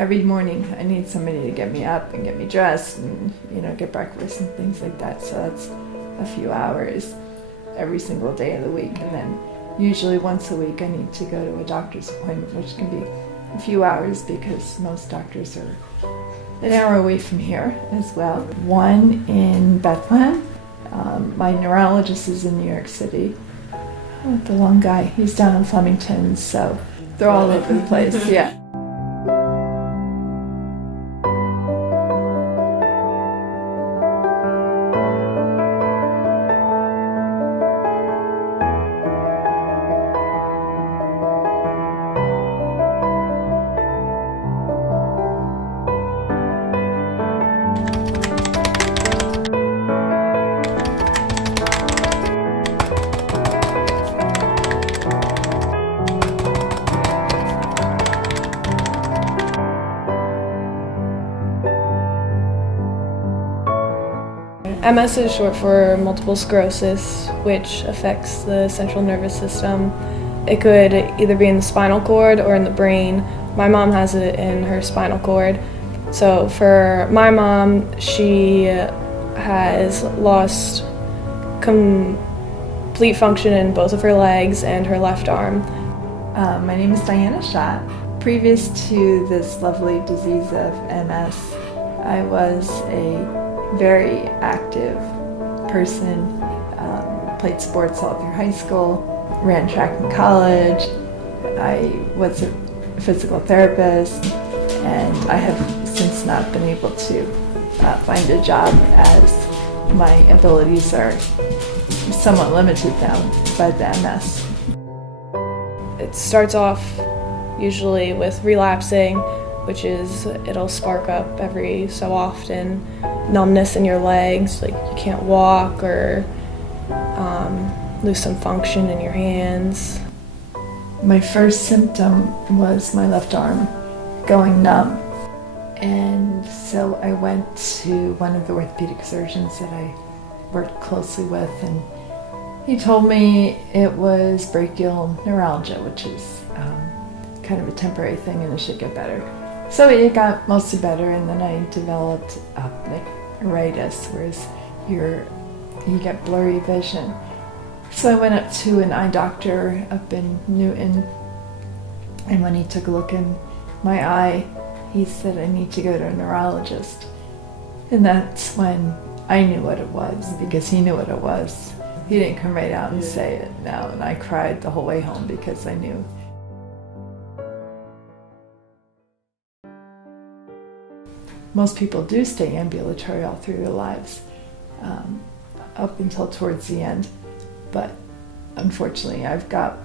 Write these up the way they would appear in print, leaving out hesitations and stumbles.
Every morning I need somebody to get me up and get me dressed and, get breakfast and things like that. So that's a few hours every single day of the week. And then usually once a week I need to go to a doctor's appointment, which can be a few hours because most doctors are an hour away from here as well. One in Bethlehem. My neurologist is in New York City. Oh, the long guy, he's down in Flemington, so they're all over the place, yeah. MS is short for multiple sclerosis, which affects the central nervous system. It could either be in the spinal cord or in the brain. My mom has it in her spinal cord. So for my mom, she has lost complete function in both of her legs and her left arm. My name is Diana Schott. Previous to this lovely disease of MS, I was a very active person, played sports all through high school, ran track in college. I was a physical therapist, and I have since not been able to find a job as my abilities are somewhat limited now by the MS. It starts off usually with relapsing, which is it'll spark up every so often. Numbness in your legs, like you can't walk, or lose some function in your hands. My first symptom was my left arm going numb. And so I went to one of the orthopedic surgeons that I worked closely with, and he told me it was brachial neuralgia, which is kind of a temporary thing and it should get better. So it got mostly better, and then I developed like iritis, whereas you get blurry vision. So I went up to an eye doctor up in Newton, and when he took a look in my eye, he said I need to go to a neurologist. And that's when I knew what it was, because he knew what it was. He didn't come right out and say it, no, and I cried the whole way home because I knew. Most people do stay ambulatory all through their lives, up until towards the end. But unfortunately, I've got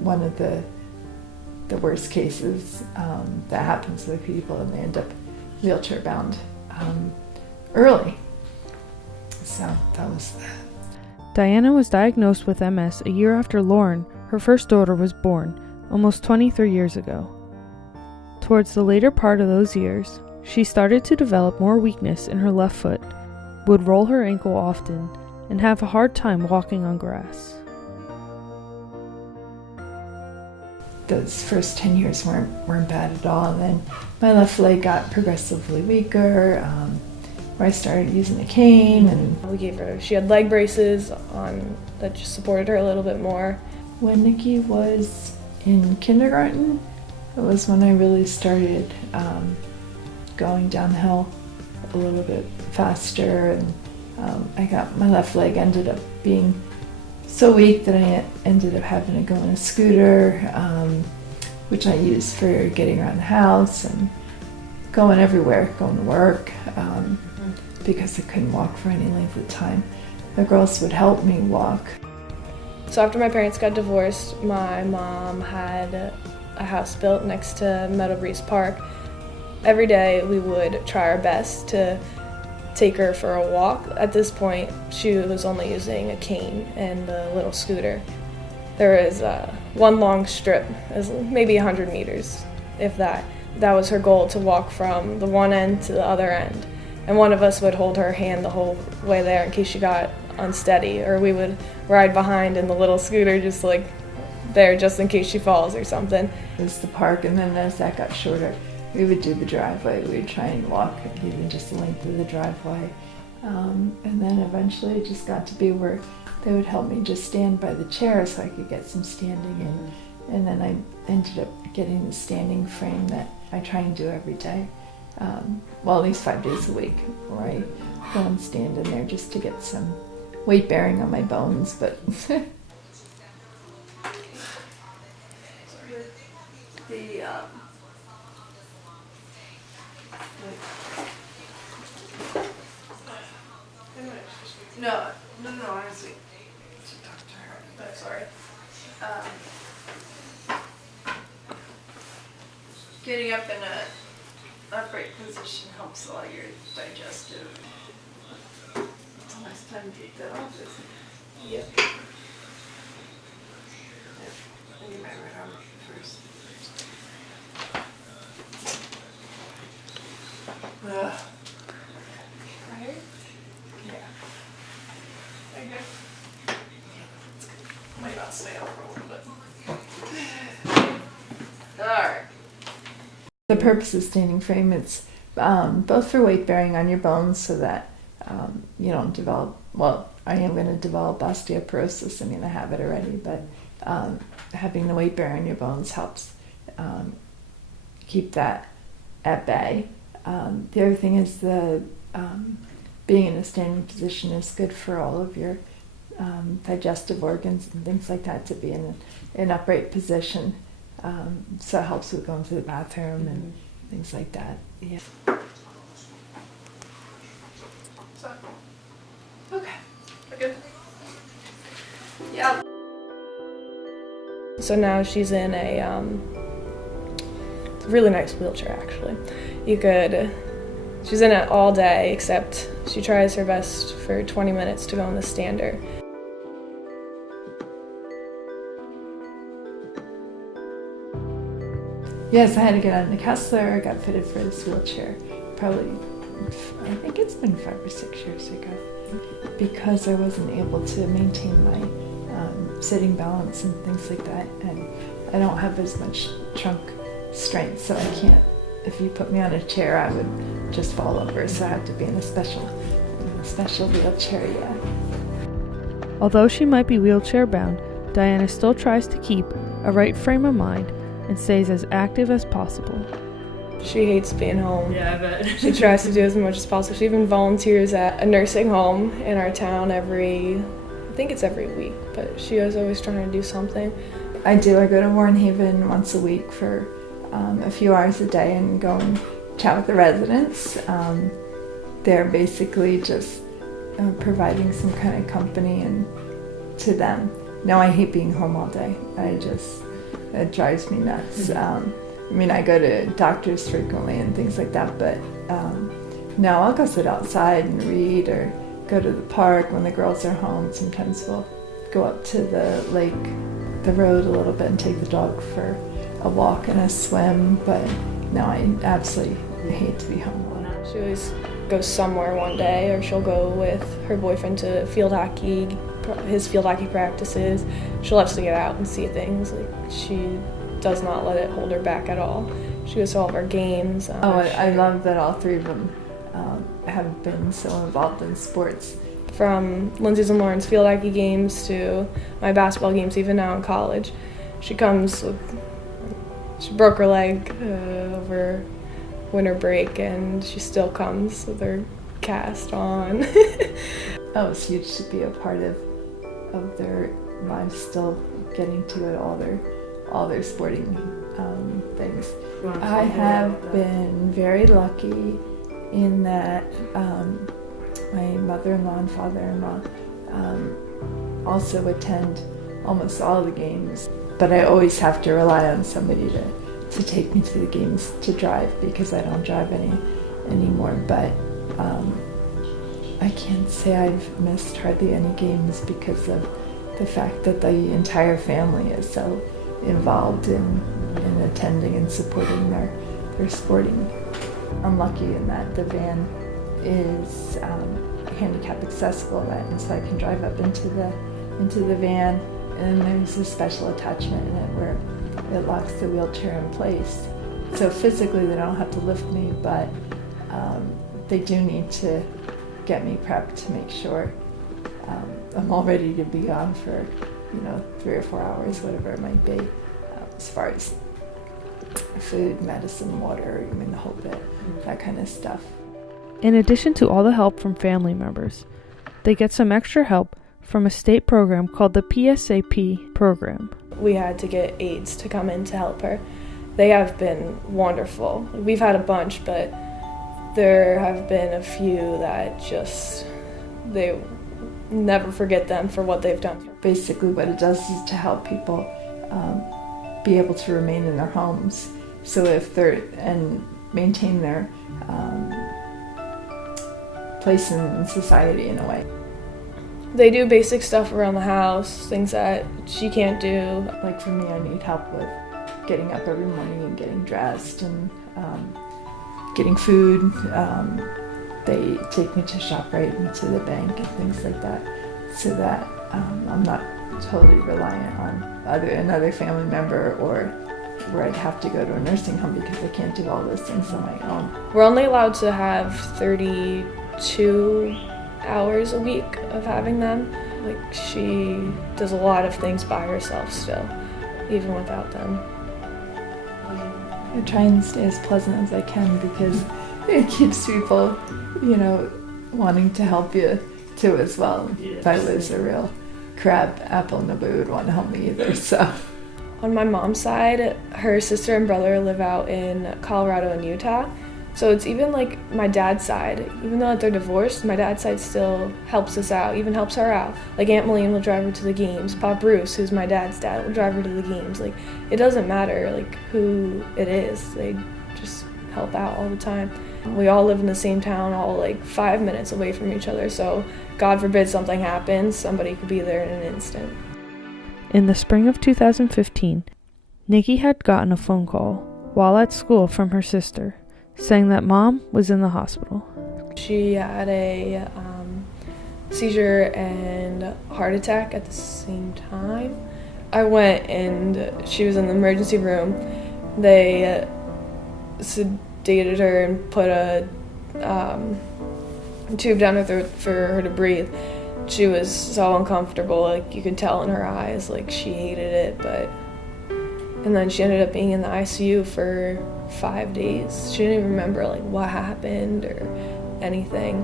one of the worst cases that happens to the people, and they end up wheelchair bound early. So that was that. Diana was diagnosed with MS a year after Lauren, her first daughter, was born, almost 23 years ago. Towards the later part of those years, she started to develop more weakness in her left foot, would roll her ankle often, and have a hard time walking on grass. Those first 10 years weren't bad at all, and then my left leg got progressively weaker, where I started using a cane, and We gave her, she had leg braces on that just supported her a little bit more. when Nikki was in kindergarten, it was when I really started going downhill a little bit faster, and my left leg ended up being so weak that I ended up having to go on a scooter, which I used for getting around the house and going everywhere, going to work, because I couldn't walk for any length of time. The girls would help me walk. So after my parents got divorced, my mom had a house built next to Meadow Breeze Park. Every day we would try our best to take her for a walk. At this point, she was only using a cane and a little scooter. There was one long strip, maybe 100 meters, if that. That was her goal, to walk from the one end to the other end. And one of us would hold her hand the whole way there in case she got unsteady, or we would ride behind in the little scooter just like there just in case she falls or something. It was the park, and then as that got shorter, we would do the driveway. We would try and walk even just the length of the driveway. And then eventually it just got to be where they would help me just stand by the chair so I could get some standing in. And then I ended up getting the standing frame that I try and do every day. Well, at least 5 days a week, where I go and stand in there just to get some weight bearing on my bones. But No, honestly. To talk to her. I'm sorry. Getting up in a upright position helps a lot of your digestive. It's the last time to take that off, isn't it? Yep. I need my right arm first. Right? Yeah. Okay. Might not stay up for a little bit. Alright. the purpose of standing frame, it's both for weight bearing on your bones so that you don't develop, well, I am going to develop osteoporosis. I'm going to have it already, but having the weight bearing on your bones helps keep that at bay. The other thing is the being in a standing position is good for all of your digestive organs and things like that, to be in an upright position. So it helps with going to the bathroom and things like that. Yeah. Okay, we're good. Yeah. So now she's in a really nice wheelchair, actually. She's in it all day, except she tries her best for 20 minutes to go in the stander. Yes, I had to get on the Kessler. I got fitted for this wheelchair probably, I think it's been 5 or 6 years ago, because I wasn't able to maintain my sitting balance and things like that, and I don't have as much trunk strength, so I can't, if you put me on a chair, I would just fall over, so I have to be in a special wheelchair, yeah. Although she might be wheelchair bound, Diana still tries to keep a right frame of mind and stays as active as possible. She hates being home. Yeah, I bet. She tries to do as much as possible. She even volunteers at a nursing home in our town I think it's every week, but she is always trying to do something. I do. I go to Warren Haven once a week for a few hours a day and go and chat with the residents. They're basically just providing some kind of company and to them. Now, I hate being home all day. It drives me nuts. I mean, I go to doctors frequently and things like that, but no, I'll go sit outside and read or go to the park when the girls are home. Sometimes we'll go up to the lake, the road a little bit, and take the dog for a walk and a swim, but no, I absolutely hate to be home. She always goes somewhere one day, or she'll go with her boyfriend to his field hockey practices. She loves to get out and see things. Like, she does not let it hold her back at all. She goes to all of our games. I love that all three of them have been so involved in sports. From Lindsay's and Lauren's field hockey games to my basketball games, even now in college. She broke her leg over winter break, and she still comes with her cast on. Oh, it's huge to be a part of their lives, still getting to it, all their sporting things. I have been very lucky in that my mother-in-law and father-in-law also attend almost all the games, but I always have to rely on somebody to take me to the games, to drive, because I don't drive anymore. But I can't say I've missed hardly any games because of the fact that the entire family is so involved in attending and supporting their sporting. I'm lucky in that the van is handicap accessible, and so I can drive up into the van, and there's a special attachment in it where it locks the wheelchair in place, So physically they don't have to lift me, but they do need to get me prepped to make sure I'm all ready to be gone for 3 or 4 hours, whatever it might be, as far as food, medicine, water, the whole bit, that kind of stuff. In addition to all the help from family members, they get some extra help from a state program called the PSAP program. We had to get aides to come in to help her. They have been wonderful. We've had a bunch, but there have been a few that they never forget them for what they've done. Basically what it does is to help people be able to remain in their homes. So and maintain their place in society in a way. They do basic stuff around the house, things that she can't do. Like for me, I need help with getting up every morning and getting dressed and getting food. They take me to ShopRite and to the bank and things like that, so that I'm not totally reliant on another family member, or where I'd have to go to a nursing home because I can't do all those things on my own. We're only allowed to have 32 hours a week of having them. Like, she does a lot of things by herself still, even without them. I try and stay as pleasant as I can because it keeps people, wanting to help you too as well. If I was a real crab apple, nobody would want to help me either, so. On my mom's side, her sister and brother live out in Colorado and Utah. So it's even like my dad's side, even though they're divorced, my dad's side still helps us out, even helps her out. Like Aunt Malene will drive her to the games. Pop Bruce, who's my dad's dad, will drive her to the games. Like, it doesn't matter like who it is, they just help out all the time. We all live in the same town, all like 5 minutes away from each other, so God forbid something happens, somebody could be there in an instant. In the spring of 2015, Nikki had gotten a phone call while at school from her sister, saying that Mom was in the hospital. She had a seizure and heart attack at the same time. I went and she was in the emergency room. They sedated her and put a tube down her throat for her to breathe. She was so uncomfortable, like you could tell in her eyes, like she hated it, and then she ended up being in the ICU for 5 days. She didn't even remember like what happened or anything.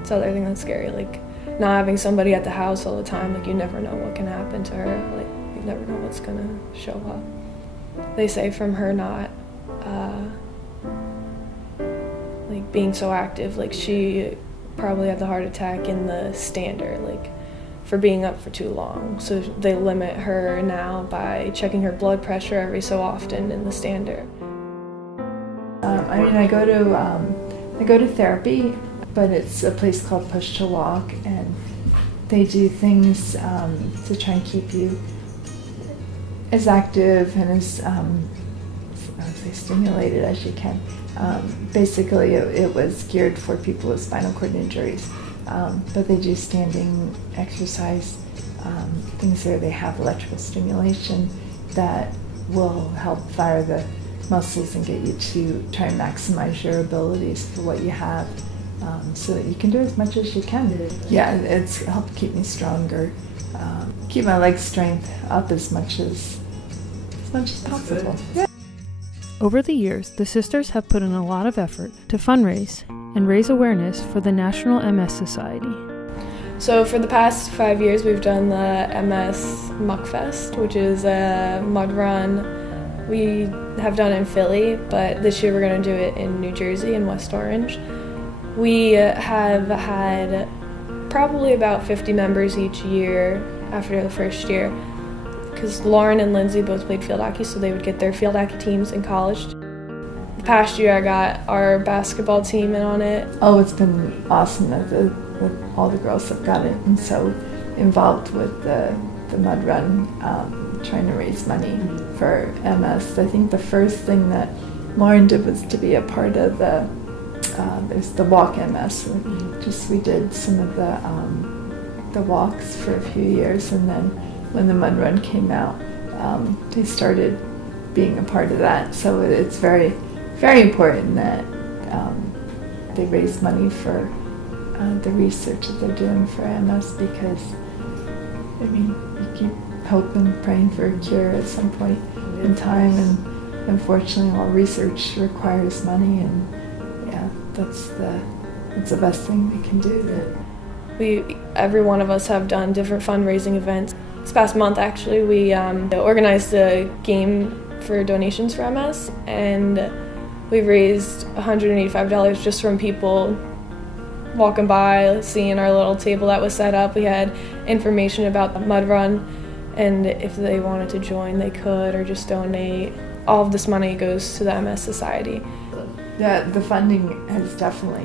It's the other thing that's scary, like not having somebody at the house all the time, like you never know what can happen to her, like you never know what's gonna show up. They say from her not like being so active, like she probably had the heart attack in the stander, like for being up for too long. So they limit her now by checking her blood pressure every so often in the stander. I go to therapy, but it's a place called Push to Walk, and they do things to try and keep you as active and as stimulated as you can. Basically, it was geared for people with spinal cord injuries, but they do standing exercise, things there. They have electrical stimulation that will help fire the muscles and get you to try and maximize your abilities for what you have, so that you can do as much as you can. Yeah, it's helped keep me stronger, keep my leg strength up as much as possible. Yeah. Over the years, the sisters have put in a lot of effort to fundraise and raise awareness for the National MS Society. So for the past 5 years, we've done the MS Muck Fest, which is a mud run we have done in Philly, but this year we're going to do it in New Jersey, in West Orange. We have had probably about 50 members each year after the first year, because Lauren and Lindsay both played field hockey, so they would get their field hockey teams in college. The past year I got our basketball team in on it. Oh, it's been awesome that all the girls have gotten so involved with the mud run, trying to raise money for MS. I think the first thing that Lauren did was to be a part of there's the Walk MS. We did some of the walks for a few years, and then when the mud run came out, they started being a part of that. So it's very, very important that they raise money for the research that they're doing for MS, because, I mean, you keep hoping, praying for a cure at some point in time, and unfortunately all research requires money, and yeah, that's the best thing we can do. Every one of us have done different fundraising events. This past month, actually, we organized a game for donations for MS, and we raised $185 just from people walking by, seeing our little table that was set up. We had information about the mud run, and if they wanted to join, they could, or just donate. All of this money goes to the MS Society. The funding has definitely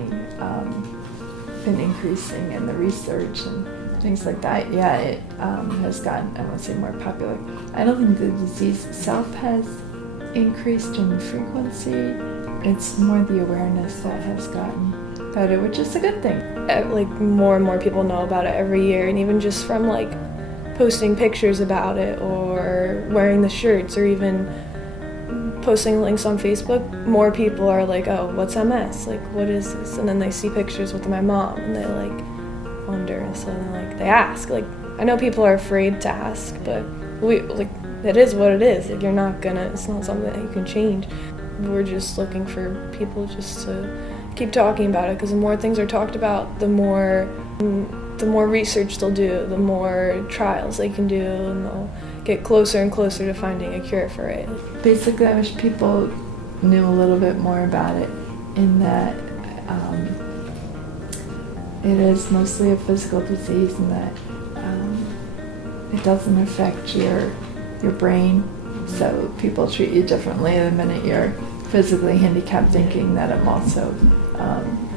been increasing, and the research and things like that. Yeah, it has gotten, I won't say more popular. I don't think the disease itself has increased in frequency. It's more the awareness that has gotten better, which is a good thing. Like, more and more people know about it every year, and even just from like posting pictures about it, or wearing the shirts, or even posting links on Facebook, more people are like, oh, what's MS? Like, what is this? And then they see pictures with my mom, and they like wonder, so then, like, they ask. Like, I know people are afraid to ask, but it is what it is. Like, it's not something that you can change. We're just looking for people just to keep talking about it, because the more things are talked about, the more research they'll do, the more trials they can do, and they'll get closer and closer to finding a cure for it. Basically, I wish people knew a little bit more about it, in that it is mostly a physical disease, and that it doesn't affect your brain, so people treat you differently the minute you're physically handicapped, thinking that I'm also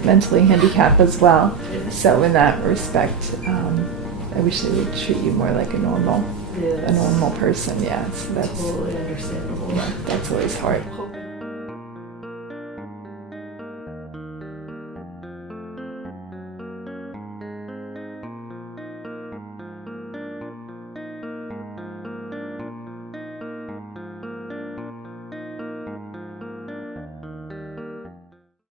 mentally handicapped as well. So in that respect, I wish they would treat you more like a normal person. Yeah, so that's totally understandable. That's always hard.